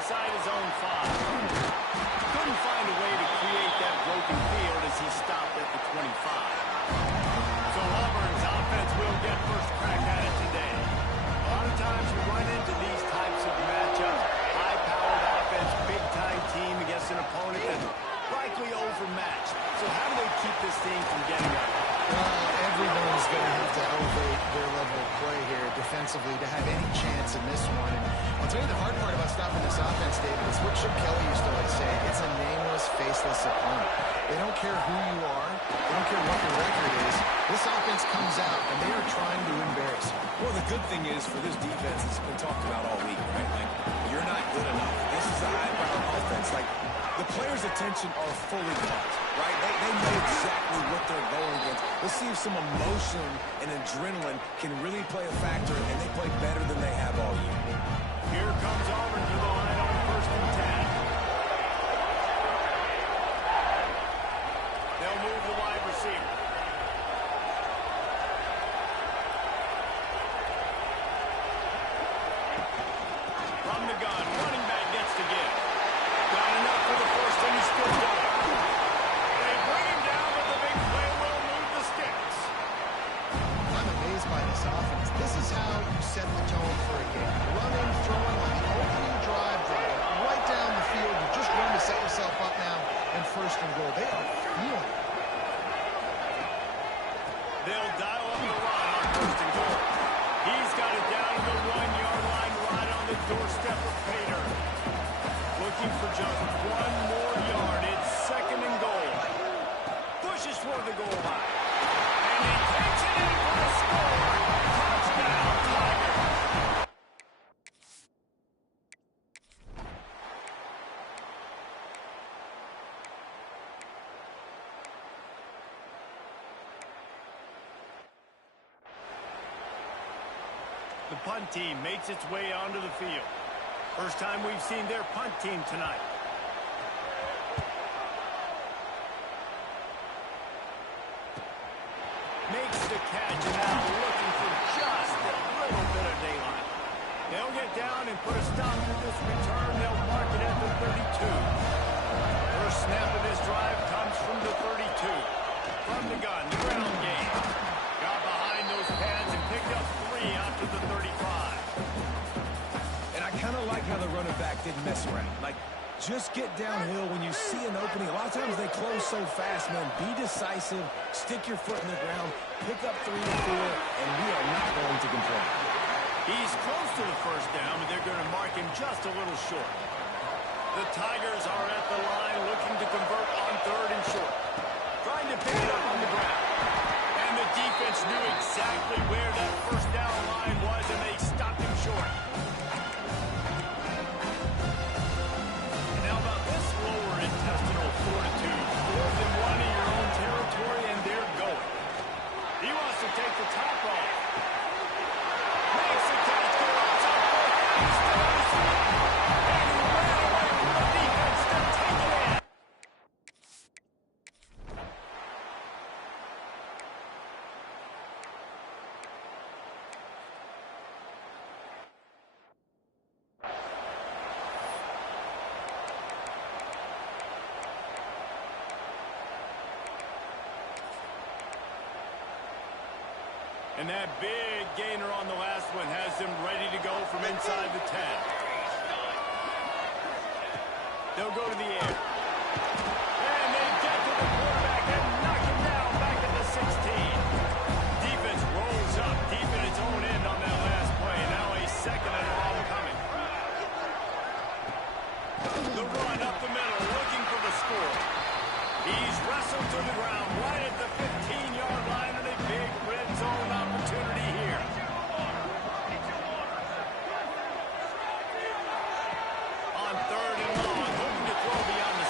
inside his own 5. Couldn't find a way to create that broken field as he stopped at the 25. So Auburn's offense will get first crack at it today. A lot of times you run into these types of matchups. High-powered offense, big-time team against an opponent that's likely overmatched. So how do they keep this thing from getting up? Well, everyone's going to have to elevate their level of play here defensively to have any chance in this one. And I'll tell you the hard part about stopping this offense, David, is what Chip Kelly used to always say. It's a nameless, faceless opponent. They don't care who you are. They don't care what your record is. This offense comes out, and they are trying to embarrass you. Well, the good thing is for this defense, it's been talked about all week, right? Like, you're not good enough. This is a high-powered offense. Like, the players' attention are fully caught, right? They know exactly what they're going against. Let's see if some emotion and adrenaline can really play a factor, and they play better than they have all year. Here comes Auburn to the line on 1st and 10. They'll move the wide receiver. From the gun, running back gets to give. Got enough for the first, and he's still going. They bring him down, but the big play will move the sticks. I'm amazed by this offense. This is how you set the tone for a game. Running, throwing on the opening drive, driving right down the field. You just run to set yourself up now and 1st and goal. They are feeling it. They'll dial up the run on 1st and goal. He's got it down to the 1-yard line right on the doorstep of Pater. Looking for just 1 more yard. It's 2nd and goal. Pushes for the goal line. And he takes it in for the score. Touchdown, Tigers. The punt team makes its way onto the field. First time we've seen their punt team tonight. Makes the catch and now looking for just a little bit of daylight. They'll get down and put a stop to this return. They'll mark it at the 32. First snap of this drive comes from the 32. From the gun, the ground game. Got behind those pads and picked up 3 after the 35. And I kind of like how the running back didn't mess around. Like, just get downhill when you see an opening. A lot of times they close so fast, man. Be decisive, stick your foot in the ground, pick up 3 or 4, and we are not going to complain. He's close to the first down, but they're going to mark him just a little short. The Tigers are at the line looking to convert on 3rd and short. Trying to pick it up on the ground. And the defense knew exactly where that first down line was, and they stopped him short. And how about this lower intestinal fortitude? 4th and 1 in your own territory, and they're going. He wants to take the top off. Makes the catch, goes up, he's still on his feet. And he ran away from the defense to take it in. And that big gainer on the last one has them ready to go from inside the 10. They'll go to the air. And they get to the quarterback and knock him down back at the 16. Defense rolls up deep in its own end on that last play. Now a 2nd and long coming. The run up the middle, looking for the score. He's wrestled to the ground right at the 15-yard line, and a big red zone opportunity here. On 3rd and long, hoping to throw beyond the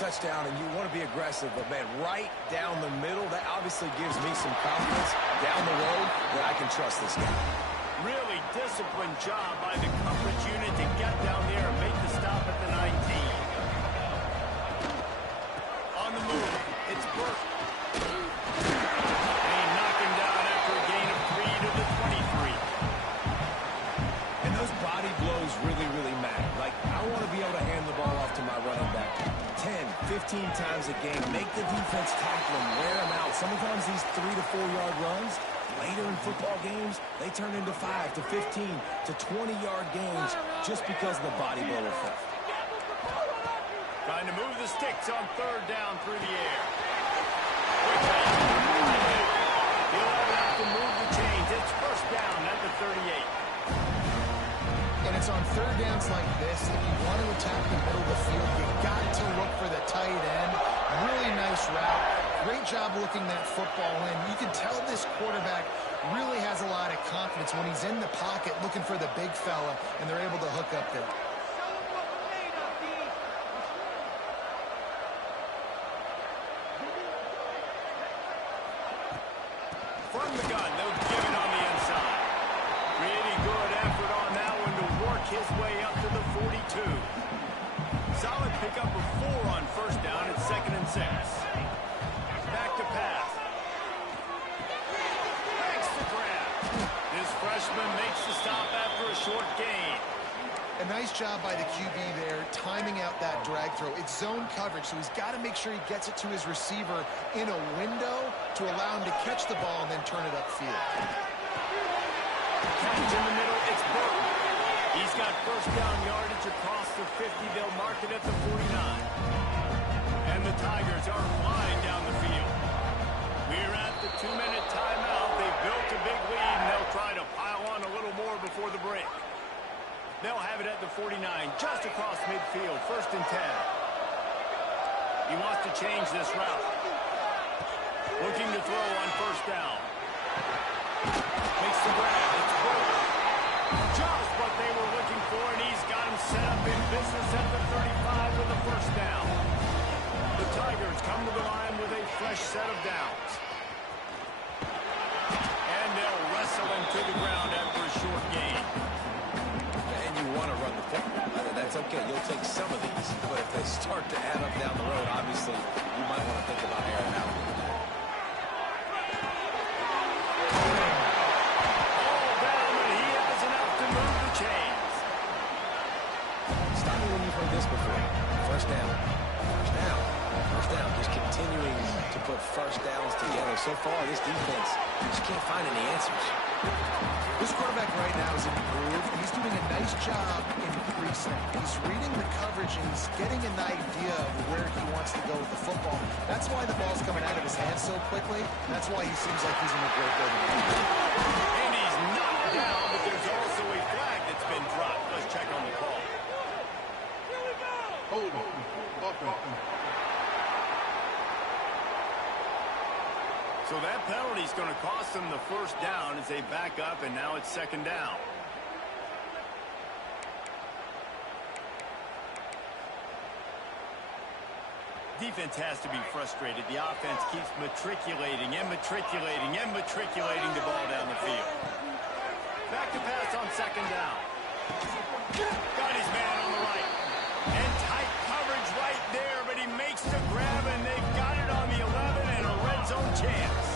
touchdown and you want to be aggressive, but, man, right down the middle, that obviously gives me some confidence down the road that I can trust this guy. Really disciplined job by the coverage unit to get down there and make the stop at the 19. On the move, it's Burke. They knock him down after a gain of 3 to the 23. And those body blows really, really matter. Like, I want to be able to hand the ball off to my running back 10, 15 times a game. Make the defense tackle him, wear him out. Sometimes these 3 to 4 yard runs, later in football games, they turn into 5 to 15 to 20-yard games just because of the body blow effect. Trying to move the sticks on third down through the air. He'll have to move the chains. It's first down at the 38. And it's on third downs like this, if you want to attack the middle of the field, you got to look for the tight end. Really nice route. Great job looking that football in. You can tell this quarterback really has a lot of confidence when he's in the pocket looking for the big fella, and they're able to hook up there. From the gun, they'll give it on the inside. Really good effort on that one to work his way up to the 42. Solid pickup of 4 on first down at 2nd and 6. Back to pass. Makes the grab. This freshman makes the stop after a short gain. A nice job by the QB there, timing out that drag throw. It's zone coverage, so he's got to make sure he gets it to his receiver in a window to allow him to catch the ball and then turn it upfield. Catch in the middle, it's Burke. He's got first down yardage across the 50. They'll mark it at the 49. And the Tigers are flying down the field. We're at the 2-minute timeout. They've built a big lead, and they'll try to pile on a little more before the break. They'll have it at the 49, just across midfield, 1st and 10. He wants to change this route. Looking to throw on first down. Makes the grab. It's Burke. Just what they were looking for, and he's got him set up in business at the 35 with the first down. The Tigers come to the line with a fresh set of downs. And they'll wrestle him to the ground after a short gain. And you want to run the football. That's okay. You'll take some of these. But if they start to add up down the road, obviously, you might want to think about airing out. All down, and he has enough to move the chains. Stop me when you've heard this before. First down. First down. First down. Just continuing to put first downs together. So far, this defense just can't find any answers. This quarterback right now is in the groove, and he's doing a nice job in pre-snap. He's reading the coverage, and he's getting an idea of where he wants to go with the football. That's why the ball's coming out of his hands so quickly. That's why he seems like he's in a great rhythm. And he's knocked down, but there's also a flag that's been dropped. Let's check on the call. Hold on. So that penalty is going to cost them the first down as they back up, and now it's 2nd down. Defense has to be frustrated. The offense keeps matriculating and matriculating and matriculating the ball down the field. Back to pass on 2nd down. Got his man on the right. And tight coverage right there, but he makes the grab, and they've got it on the 11 and a red zone chance.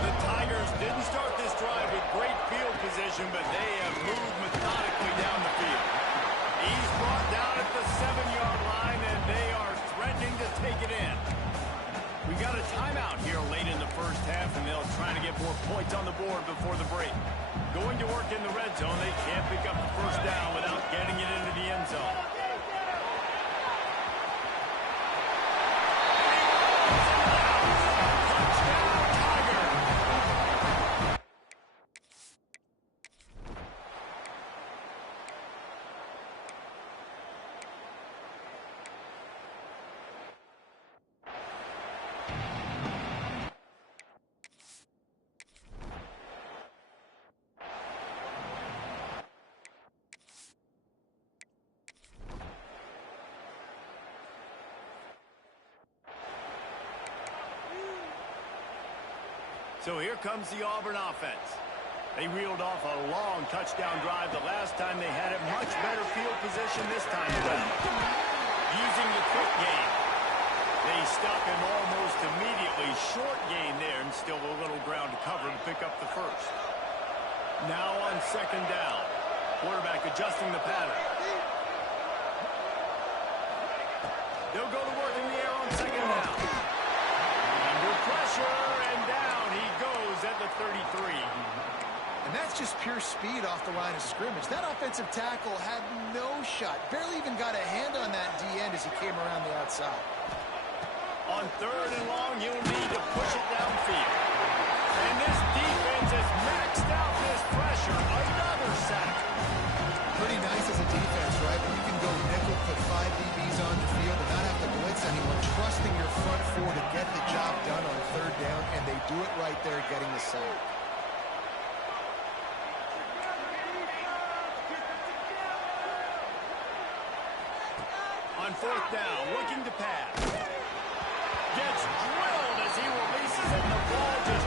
The Tigers didn't start this drive with great field position, but they have moved methodically down the field. He's brought down at the 7-yard line, and they are threatening to take it in. We got a timeout here late in the first half, and they'll try to get more points on the board before the break. Going to work in the red zone, they can't pick up the first down without getting it into the end zone. So here comes the Auburn offense. They reeled off a long touchdown drive the last time they had it. Much better field position this time around. Using the quick game. They stop him almost immediately. Short gain there and still a little ground to cover to pick up the first. Now on second down. Quarterback adjusting the pattern. They'll go to work in the air on second down. Under pressure and down he goes at the 33. And that's just pure speed off the line of scrimmage. That offensive tackle had no shot. Barely even got a hand on that D-end as he came around the outside. On third and long, you'll need to push it downfield. And this defense has maxed out this pressure. Another sack. Pretty nice as a defense, right? When you can go nickel, put 5 DBs on the field and not have to blitz anyone, trusting your front four to get the job done on third down, and they do it right there, getting the sack. On fourth down, looking to pass. Gets drilled as he releases it, and the ball just...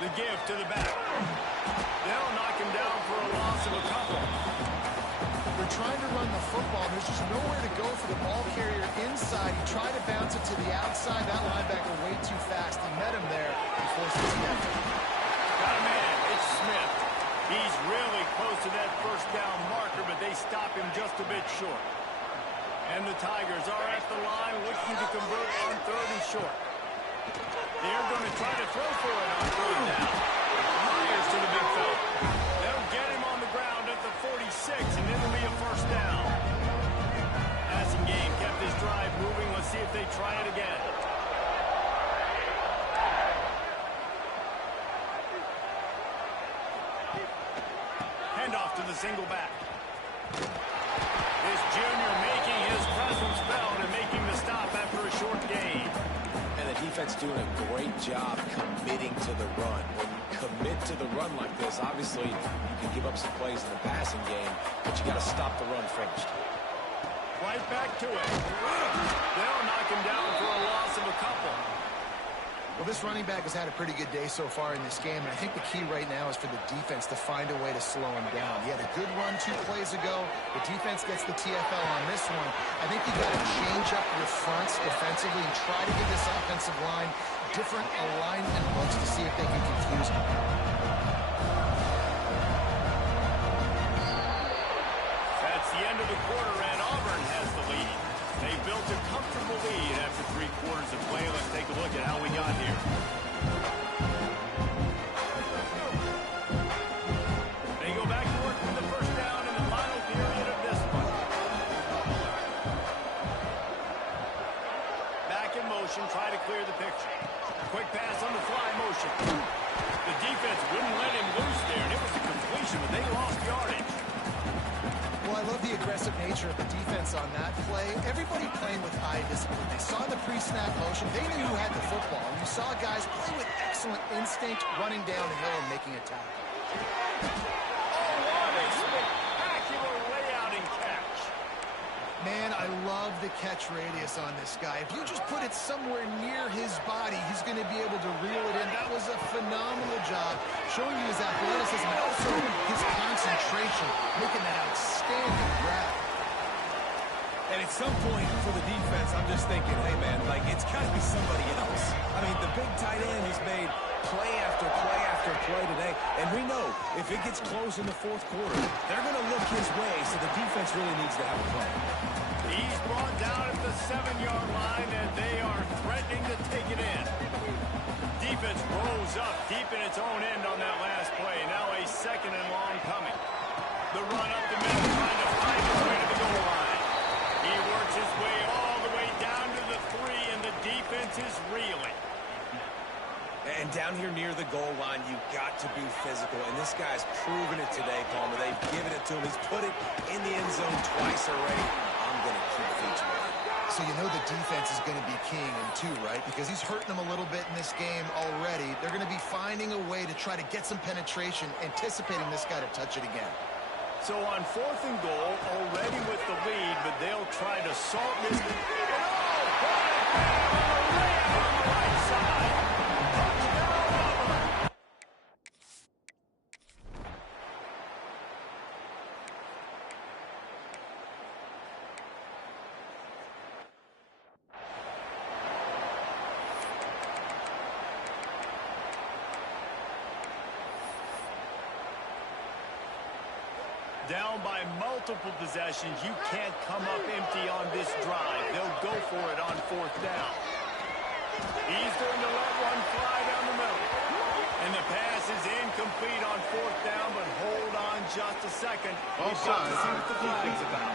The give to the back. They'll knock him down for a loss of a couple. They're trying to run the football. There's just nowhere to go for the ball carrier inside. He tried to bounce it to the outside. That linebacker way too fast. He met him there and forced his step. Got a man. It's Smith. He's really close to that first down marker, but they stop him just a bit short. And the Tigers are at the line looking to convert on third and short. They're going to try to throw for it on third down. Myers to the big fella. They'll get him on the ground at the 46, and it'll be a first down. Passing game kept this drive moving. Let's see if they try it again. Handoff to the single back. This junior making his presence felt and making the stop after a short gain. And the defense doing a great job committing to the run. When you commit to the run like this, obviously you can give up some plays in the passing game, but you got to stop the run first. Right back to it. They'll knock him down for a loss of a couple. Well, this running back has had a pretty good day so far in this game, and I think the key right now is for the defense to find a way to slow him down. He had a good run 2 plays ago. The defense gets the TFL on this one. I think you got to change up your fronts defensively and try to give this offensive line different alignment looks to see if they can confuse him. That's the end of the quarter, and Auburn has the lead. They built a comfortable lead after 3 quarters of play. Let's take a look at how we got here. They go back to work with the first down in the final period of this one. Back in motion, try to clear the picture. Quick pass on the fly motion. The defense wouldn't let him loose there, and it was a completion, but they lost yardage. Well, I love the aggressive nature of the defense on that play. Everybody playing with eye discipline. They saw the pre-snap motion. They knew who had the football. And you saw guys play with excellent instinct, running down the hill and making a tackle. Oh, what a spectacular layout and catch. Man, I love the catch radius on this guy. If you just put it somewhere near his body, he's going to be able to reel it in. That was a phenomenal job, showing you his athleticism and also his concentration, making that outstanding grab. And at some point for the defense, I'm just thinking, hey, man, like, it's got to be somebody else. I mean, the big tight end has made play after play after play today. And we know if it gets close in the fourth quarter, they're going to look his way, so the defense really needs to have a play. He's brought down at the 7-yard line, and they are threatening to take it in. Defense rolls up deep in its own end on that last play. Now a second and long coming. The run up the middle, trying to find his way to the goal line. He works his way all the way down to the 3, and the defense is reeling. And down here near the goal line, you've got to be physical. And this guy's proven it today, Palmer. They've given it to him. He's put it in the end zone twice already. I'm going to keep feet to it. So you know the defense is going to be keying him too, right? Because he's hurting them a little bit in this game already. They're going to be finding a way to try to get some penetration, anticipating this guy to touch it again. So on 4th and goal, already with the lead, but they'll try to salt this. And on the right side. Touchdown, Auburn. Down by multiple possessions, you can't come up empty on this drive. They'll go for it on 4th down. He's going to let one fly down the middle. And the pass is incomplete on 4th down, but hold on just a second. We've got to see what the flag's about.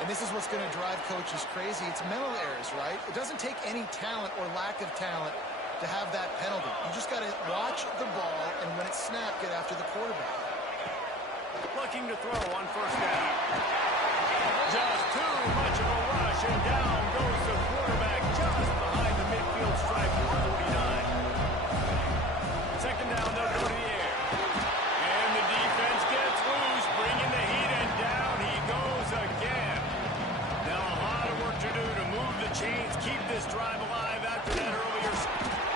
And this is what's going to drive coaches crazy. It's mental errors, right? It doesn't take any talent or lack of talent to have that penalty. You just got to watch the ball, and when it's snapped, get after the quarterback. Looking to throw on 1st down. Just too much of a rush, and down goes the quarterback just behind the midfield stripe at 49. 2nd down, they'll go to the air. And the defense gets loose, bringing the heat, and down he goes again. Now a lot of work to do to move the chains, keep this drive alive after that earlier.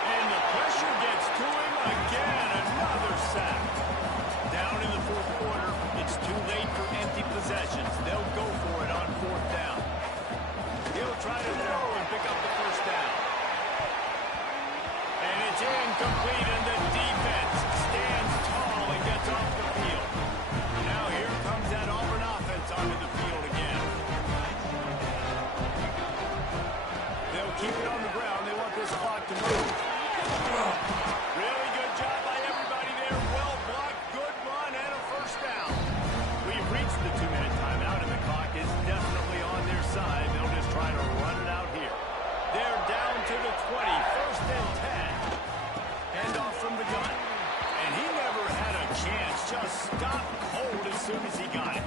And the pressure gets to him again. Another sack. Down in the 4th quarter, it's too late for empty possessions. They'll go for it on 4th down. He'll try to throw and pick up the 1st down. And it's incomplete, and the defense stands tall and gets off the field. Now here comes that Auburn offense onto the field again. They'll keep it on the ground. They want this clock to move. Really good job by everybody there. Well blocked, good run, and a 1st down. We've reached the 2-minute timeout, and the clock is definitely on their side. They'll just try to run it out here. They're down to the 20, 1st and 10. Hand off from the gun. And he never had a chance. Just stopped cold as soon as he got it.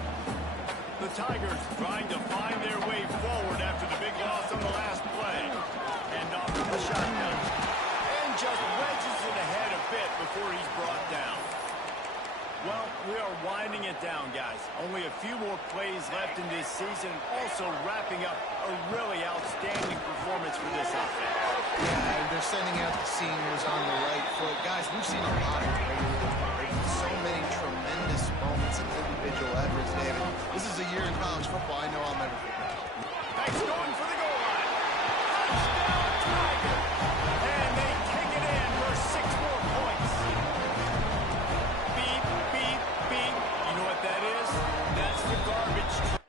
The Tigers trying to find their way forward after the big loss on the last play. Hand off from the shotgun. Just wedges it ahead a bit before he's brought down. Well, we are winding it down, guys. Only a few more plays left in this season. Also wrapping up a really outstanding performance for this offense. Yeah, and they're sending out the seniors on the right foot. Guys, we've seen a lot of so many tremendous moments and individual efforts, David. This is a year in college football I know I'll never forget. Thanks, going for the goal line. Touchdown, Tigers. And they kick it in for 6 more points. Beep, beep, beep. You know what that is? That's the garbage truck.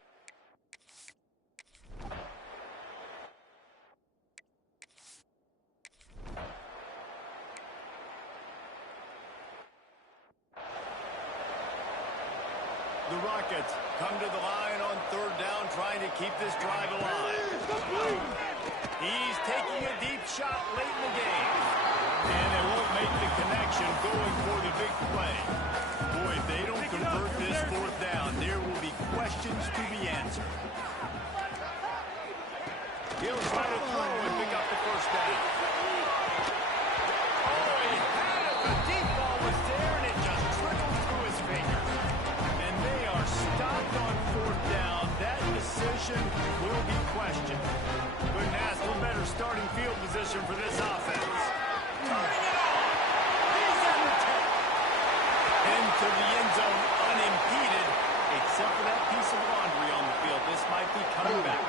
The Rockets come to the line on 3rd down, trying to keep this drive alive. He's taking a deep shot late in the game. And they won't make the connection going for the big play. Boy, if they don't convert this 4th down, there will be questions to be answered. He'll try to throw and pick up the 1st down. Oh, he had it. The deep ball was there, and it just trickled through his fingers. And they are stopped on 4th down. That decision will be questioned. Couldn't ask for better starting field position for this offense. Turning it on. He's in the 10. Into the end zone unimpeded, except for that piece of laundry on the field. This might be coming back.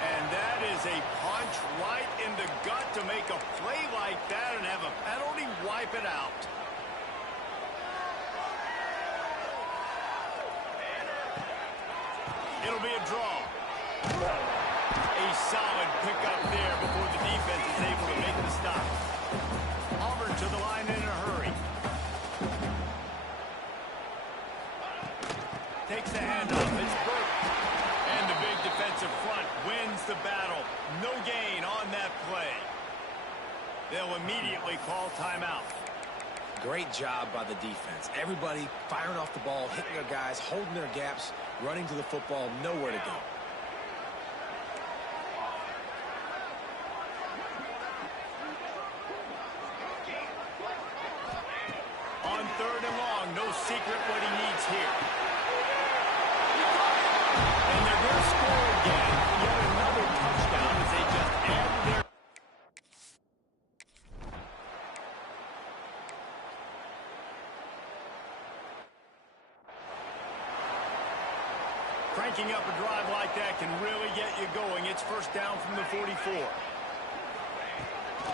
And that is a punch right in the gut to make a play like that and have a penalty wipe it out. It'll be a draw. A solid pickup there before the defense is able to make the stop. Auburn to the line in a hurry. Takes the handoff. It's Burke. And the big defensive front wins the battle. No gain on that play. They'll immediately call timeout. Great job by the defense. Everybody firing off the ball, hitting their guys, holding their gaps, running to the football, nowhere to go. On 3rd and long, no secret what he needs here. And they're going to score again. Yet another touchdown as they just add to their... Cranking up a drive like that can really get you going. It's first down from the 44.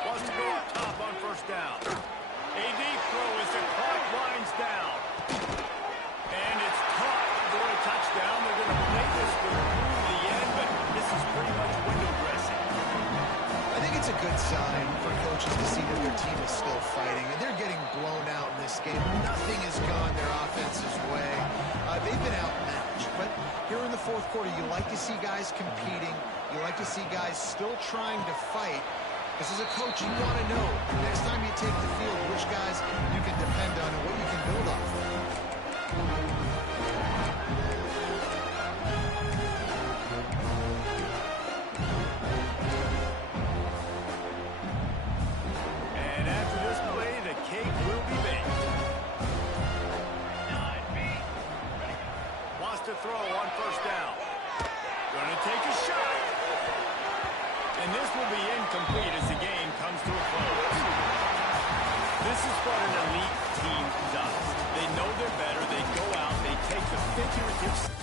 Wants to go up top on first down. A deep throw as the clock winds down. And it's caught for a touchdown. They're going to play this one through the end, but this is pretty much window dressing. I think it's a good sign for coaches to see that their team is still fighting, and they're getting blown out in this game. Nothing has gone their offense's way. They've been outmatched, but here in the fourth quarter, you like to see guys competing. You like to see guys still trying to fight. Because as a coach, you want to know next time you take the field which guys you can depend on and what you can build off of. And after this play, the cake will be baked. Wants to throw on first down. Going to take a shot. And this will be incomplete as the game comes to a close. This is what an elite team does. They know they're better. They go out. They take the figurative